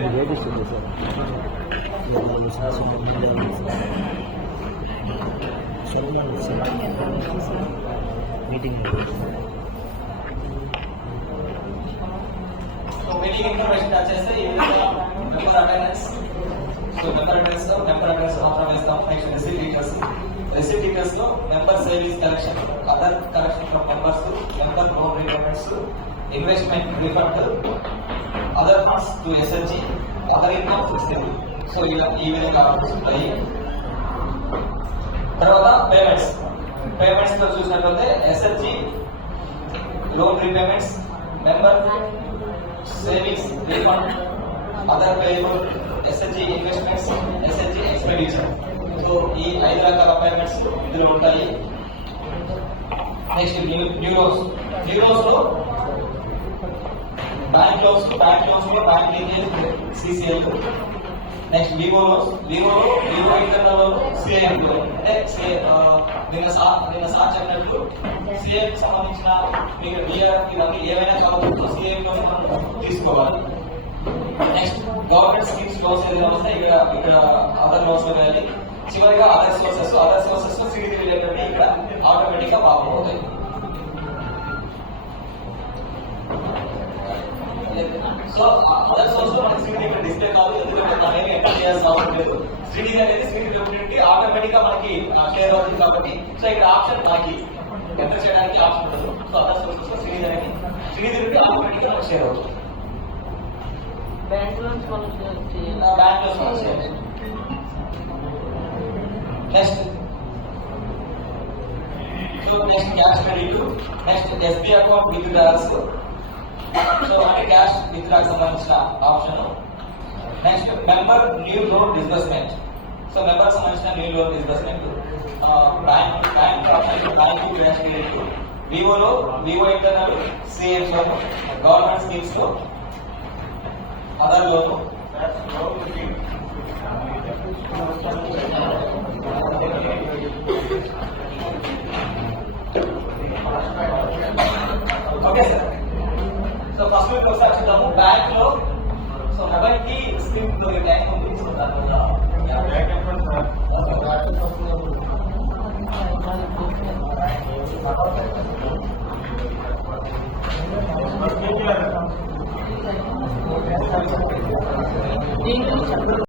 Meeting information వచ్చేస్తే ఈ విధంగా మెంబర్ అటెండెన్స్ మెంబర్ అటెండెన్స్ మాత్రం ఇస్తాం. నెక్స్ట్ రిసీట్ డీటెయిల్స్ లో member savings collection, other collection from members, member loan repayments, investment refund, other funds to SSG, other income fixed. So ఈ విధంగా ఉంటాయి. తర్వాత పేమెంట్స్ లో చూసినట్లయితే SSG loan repayments, member savings refund, other payable, SSG investments, SSG expenditure. So ఈ 5 రకాల పేమెంట్స్ ఇందులో ఉంటాయి. నెక్స్ట్ న్యూ లోన్స్ లో బ్యాంక్ లోన్స్ లో bank leakage CCL. Next Vivo internal loan, CIM అంటే నిన్న సార్ చెప్పినట్లు సిఐఎం కి సంబంధించిన మీకు డిఆర్ఎఫ్ ఇవన్నీ ఏవైనా కావచ్చు సిఐఎం లోనే మనం తీసుకోవాలి. నెక్స్ట్ గవర్నమెంట్ స్కీమ్స్ లోన్స్ ఏదైనా వస్తే ఇక్కడ అదర్ లోన్స్ లో వేయాలి. చివరిగా అదర్ సోర్సెస్ లో సిడి రిలేటెడ్ ఇక్కడ ఆటోమేటిక్ గా బాగుపోతాయి. సో అదర్ సోర్స్ లో మనకి సిడి ఇక్కడ డిస్ప్లే కాదు, ఎందుకంటే దాన్ని ఎంటర్ చేయాల్సిన అవసరం లేదు. సిడి అనేది సిడి రిలేటెడ్ ఆటోమేటిక్ గా మనకి షేర్ అవుతుంది కాబట్టి సో ఇక్కడ ఆప్షన్ మనకి ఎంటర్ చేయడానికి ఆప్షన్ ఉండదు. సో అదర్ సోర్సెస్ లో సిడి రిలేటెడ్ ఆటోమేటిక్ గా షేర్ అవుతుంది. Bank loans next cash credit, next SB account withdraws. So అంటే క్యాష్ విత్ డ్రాకి సంబంధించిన option. Next member new loan disbursement. So member సంబంధించిన new loan disbursement, bank credit, VO internal, CM loan, government schemes లో, other loan. Okay sir. So first week ఒకసారి చూద్దాము bank లో. So mobile కి స్క్రీన్ లో బ్యాంక్ ఉంది. సో దానివల్ల